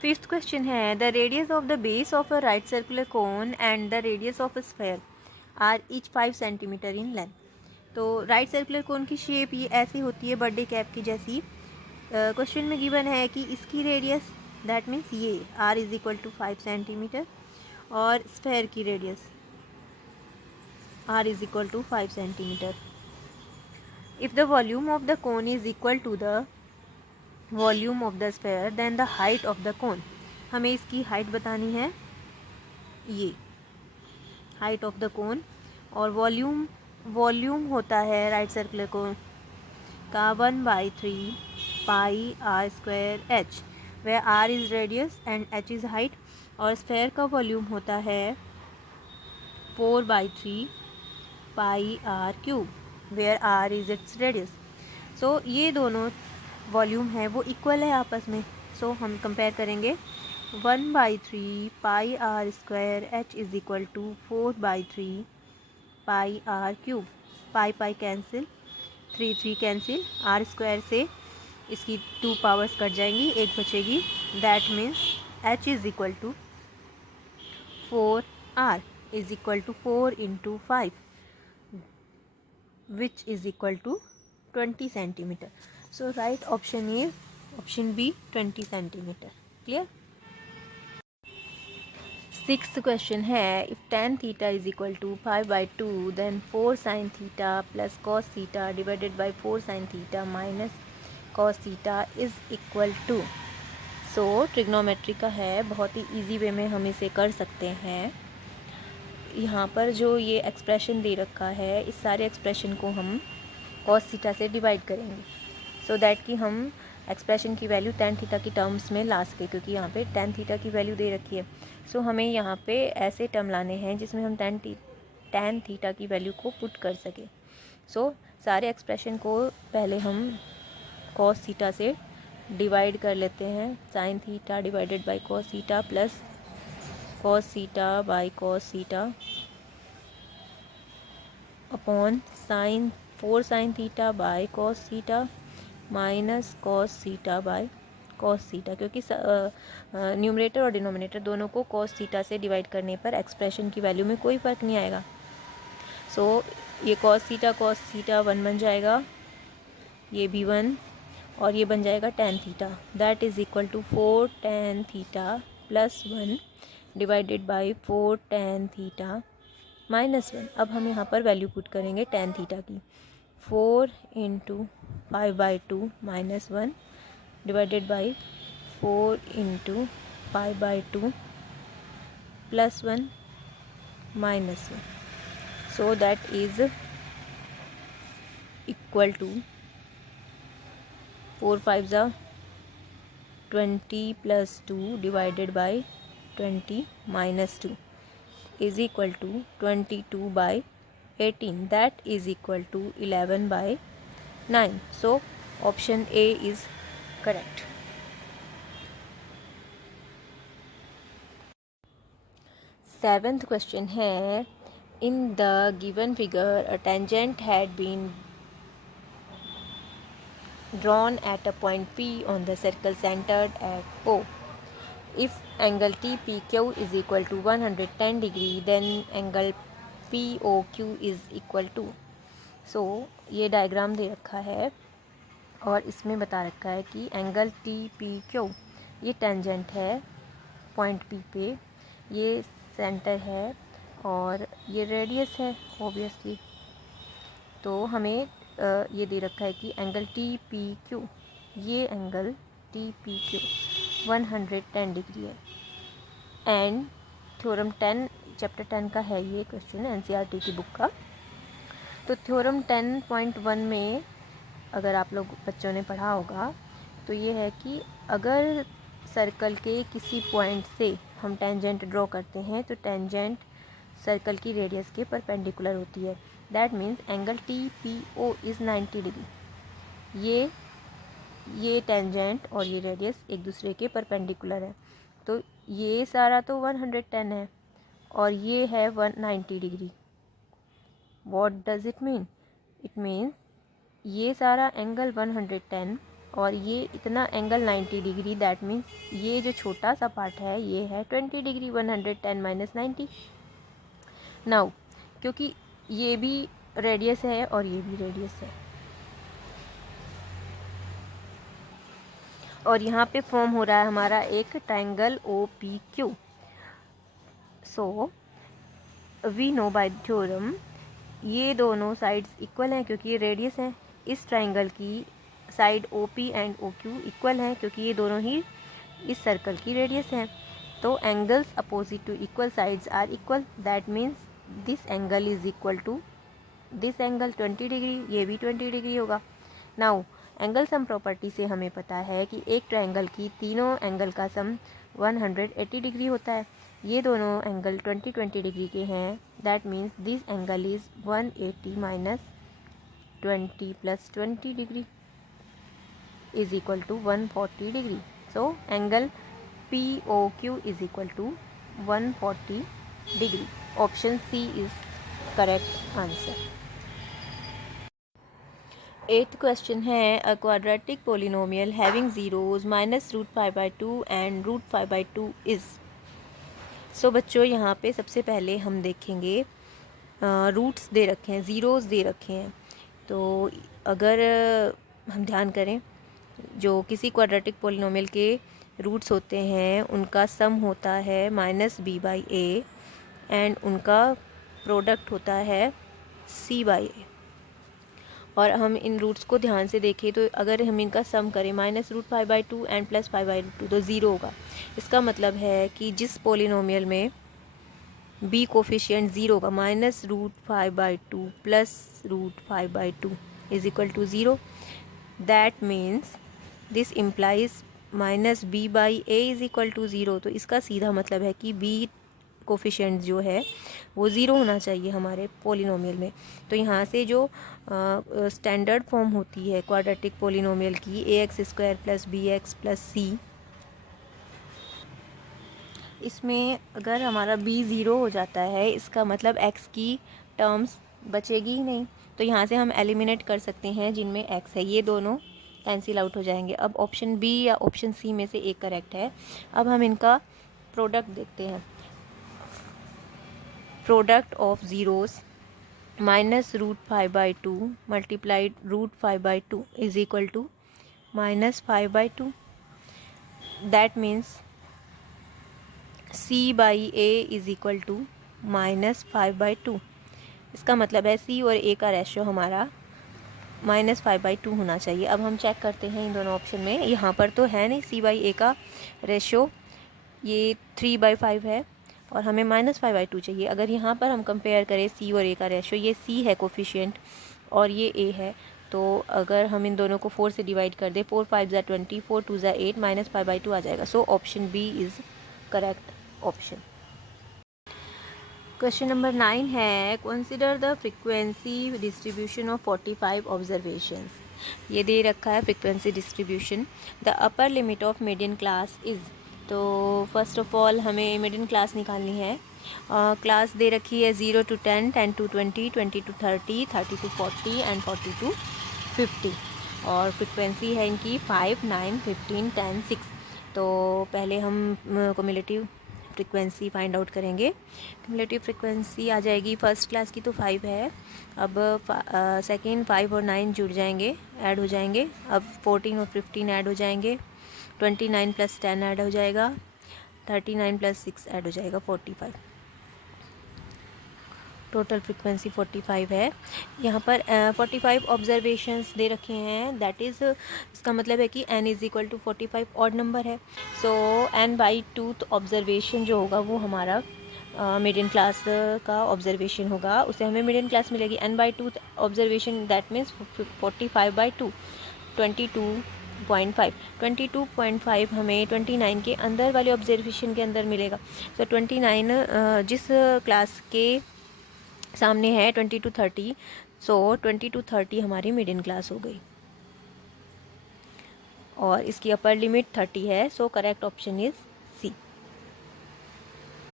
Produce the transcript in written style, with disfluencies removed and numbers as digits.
Fifth question है the radius of the base of a right circular cone and the radius of a sphere are each 5 centimetre in length. तो right circular cone की shape ये ऐसी होती है birthday cap की जैसी। Question में गिवन है कि इसकी रेडियस दैट मीन्स ये r is equal to 5 centimetre और स्फेयर की radius r is equal to 5 centimetre. If the volume of the cone is equal to the volume of the sphere then the height of the cone. हमें इसकी height बतानी है, ये height of the कोन, और volume होता है right circular cone का 1/3 pi r square h, where r is radius and h is height, और स्फेयर का वॉल्यूम होता है 4/3 pi r cube, where r is its radius. So ये दोनों वॉल्यूम है वो इक्वल है आपस में। सो हम कंपेयर करेंगे 1/3 pi r square h is equal to 4/3 pi r cube. Pi cancel, 3 cancel, r square से इसकी 2 पावर्स कट जाएंगी, एक बचेगी। That means h is equal to 4 r is equal to 4 into 5 which is equal to 20 centimetre. So right option is option B 20 centimetre. Clear. Sixth question है if tan theta is equal to 5/2 then 4 sin theta plus cos theta divided by 4 sin theta minus cos theta is equal to. So trigonometry का है, बहुत ही easy way में हम इसे कर सकते हैं। यहाँ पर जो ये एक्सप्रेशन दे रखा है इस सारे एक्सप्रेशन को हम cos थीटा से डिवाइड करेंगे सो दैट कि हम एक्सप्रेशन की वैल्यू tan थीटा की टर्म्स में ला सके, क्योंकि यहाँ पे tan थीटा की वैल्यू दे रखी है। सो हमें यहाँ पे ऐसे टर्म लाने हैं जिसमें हम tan थीटा की वैल्यू को पुट कर सके। सो सारे एक्सप्रेशन को पहले हम cos थीटा से डिवाइड कर लेते हैं। sin theta divided by cos theta plus cos theta by cos theta upon 4 sin theta by cos theta minus cos theta by cos theta, क्योंकि न्यूमरेटर और डिनोमिनेटर दोनों को cos थीटा से divide करने पर एक्सप्रेशन की वैल्यू में कोई फ़र्क नहीं आएगा। सो ये cos थीटा 1 बन जाएगा, ये भी 1, और ये बन जाएगा tan theta that is equal to 4 tan theta plus 1 divided by 4 tan theta minus 1। अब हम यहाँ पर वैल्यू पुट करेंगे tan थीटा की, 4 into 5/2 minus 1 divided by 4 into 5/2 plus 1 minus 1। So that is equal to 4 5 ज़ा 20 plus 2 divided by 20 minus 2 is equal to 22/18 that is equal to 11/9. So option A is correct. Seventh question है in the given figure a tangent had been drawn at a point P on the circle centered at O. If angle TPQ is equal to 110 degree then angle POQ is equal to। सो ये diagram दे रखा है और इसमें बता रखा है कि angle TPQ ये टेंजेंट है पॉइंट P पे, ये सेंटर है और ये रेडियस है ऑब्वियसली। तो हमें ये दे रखा है कि एंगल TPQ, ये एंगल TPQ 110 डिग्री है। एंड थ्योरम 10 चैप्टर 10 का है ये क्वेश्चन NCERT की बुक का। तो थ्योरम 10.1 में अगर आप लोग बच्चों ने पढ़ा होगा तो ये है कि अगर सर्कल के किसी पॉइंट से हम टेंजेंट ड्रॉ करते हैं तो टेंजेंट सर्कल की रेडियस के परपेंडिकुलर होती है। That means angle TPO is 90 degree. ये टेंजेंट और ये रेडियस एक दूसरे के परपेंडिकुलर है। तो ये सारा तो 110 है और ये है 190 degree. What does it mean? It means ये सारा एंगल 110 और ये इतना एंगल 90 डिग्री, दैट मीन्स ये जो छोटा सा पार्ट है ये है 20 डिग्री, 110 माइनस 90। नाउ क्योंकि ये भी रेडियस है और ये भी रेडियस है और यहाँ पे फॉर्म हो रहा है हमारा एक triangle OPQ। So we know by theorem ये दोनों साइड्स इक्वल हैं क्योंकि ये रेडियस है। इस ट्रायंगल की side OP and OQ equal हैं क्योंकि ये दोनों ही इस सर्कल की रेडियस हैं। तो angles opposite to equal sides are equal, that means this angle is equal to this angle 20 degree, ये भी 20 डिग्री होगा। नाउ एंगल सम प्रॉपर्टी से हमें पता है कि एक ट्रायंगल की तीनों एंगल का सम 180 डिग्री होता है। ये दोनों एंगल 20 डिग्री के हैं, that means this angle is 180 minus 20 plus 20 degree is equal to 140 degree. So angle POQ is equal to 140 degree. Option C is correct answer. 8th question है a quadratic polynomial having zeros -√5/2 and √5/2 is. So बच्चों यहाँ पे सबसे पहले हम देखेंगे roots दे रखे हैं, ज़ीरोज़ दे रखे हैं। तो अगर हम ध्यान करें जो किसी क्वाड्रेटिक पोलिनोमियल के रूट्स होते हैं उनका सम होता है -b/a एंड उनका प्रोडक्ट होता है c/a। और हम इन रूट्स को ध्यान से देखें तो अगर हम इनका सम करें -√5/2 एंड +5/2 तो ज़ीरो होगा। इसका मतलब है कि जिस पोलिनोमियल में b कोफिशिएंट ज़ीरो होगा -√5/2 +√5/2 is equal to zero, that means this implies -b/a is equal to zero. तो इसका सीधा मतलब है कि b कोफिशिएंट जो है वो ज़ीरो होना चाहिए हमारे पोलिनोमियल में। तो यहाँ से जो स्टैंडर्ड फॉर्म होती है क्वाड्रेटिक पोलिनोमियल की ax² + bx + c, इसमें अगर हमारा b ज़ीरो हो जाता है इसका मतलब x की टर्म्स बचेगी ही नहीं। तो यहाँ से हम एलिमिनेट कर सकते हैं जिनमें x है, ये दोनों कैंसिल आउट हो जाएंगे। अब ऑप्शन B या ऑप्शन C में से एक करेक्ट है। अब हम इनका प्रोडक्ट देखते हैं। Product of zeros -√5/2 multiplied √5/2 is equal to -5/2, that means c/a is equal to -5/2। इसका मतलब है c और a का रेशो हमारा -5/2 होना चाहिए। अब हम चेक करते हैं इन दोनों ऑप्शन में, यहाँ पर तो है नहीं c/a का रेशो, ये 3/5 है और हमें -5/2 चाहिए। अगर यहाँ पर हम कंपेयर करें c और a का रेशो, ये c है कोफिशिएंट और ये a है, तो अगर हम इन दोनों को 4 से डिवाइड कर दें, 4 5 = 20, 4 2 = 8, -5/2 आ जाएगा। So option B is correct option. Question number 9 है consider the frequency distribution of 45 observations. ये दे रखा है frequency distribution. The upper limit of median class is. तो फर्स्ट ऑफ ऑल हमें मीडियन क्लास निकालनी है। क्लास दे रखी है 0 to 10, 10 to 20, 20 to 30, 30 to 40 and 40 to 50। और फ्रीक्वेंसी है इनकी 5, 9, 15, 10, 6। तो पहले हम क्युमुलेटिव फ्रीक्वेंसी फाइंड आउट करेंगे। क्युमुलेटिव फ्रीक्वेंसी आ जाएगी फर्स्ट क्लास की तो 5 है। अब सेकेंड 5 और 9 जुड़ जाएंगे, ऐड हो जाएंगे। अब 14 और 15 ऐड हो जाएंगे, 29 + 10 ऐड हो जाएगा, 39 + 6 ऐड हो जाएगा, 45। टोटल फ्रीक्वेंसी 45 है। यहाँ पर 45 ऑब्जर्वेशंस दे रखे हैं, दैट इज़ इसका मतलब है कि n is equal to 45 odd number है। सो n/2 ऑब्जर्वेशन जो होगा वो हमारा मीडियन क्लास का ऑब्जर्वेशन होगा, उससे हमें मीडियन क्लास मिलेगी। n/2 observation that means 45/2 22.5। 22.5 हमें 29 के अंदर वाले ऑब्जर्वेशन के अंदर मिलेगा। तो 29 जिस क्लास के सामने है 20 to 30, सो 20 to 30 हमारी मीडियन क्लास हो गई और इसकी अपर लिमिट 30 है। So correct option is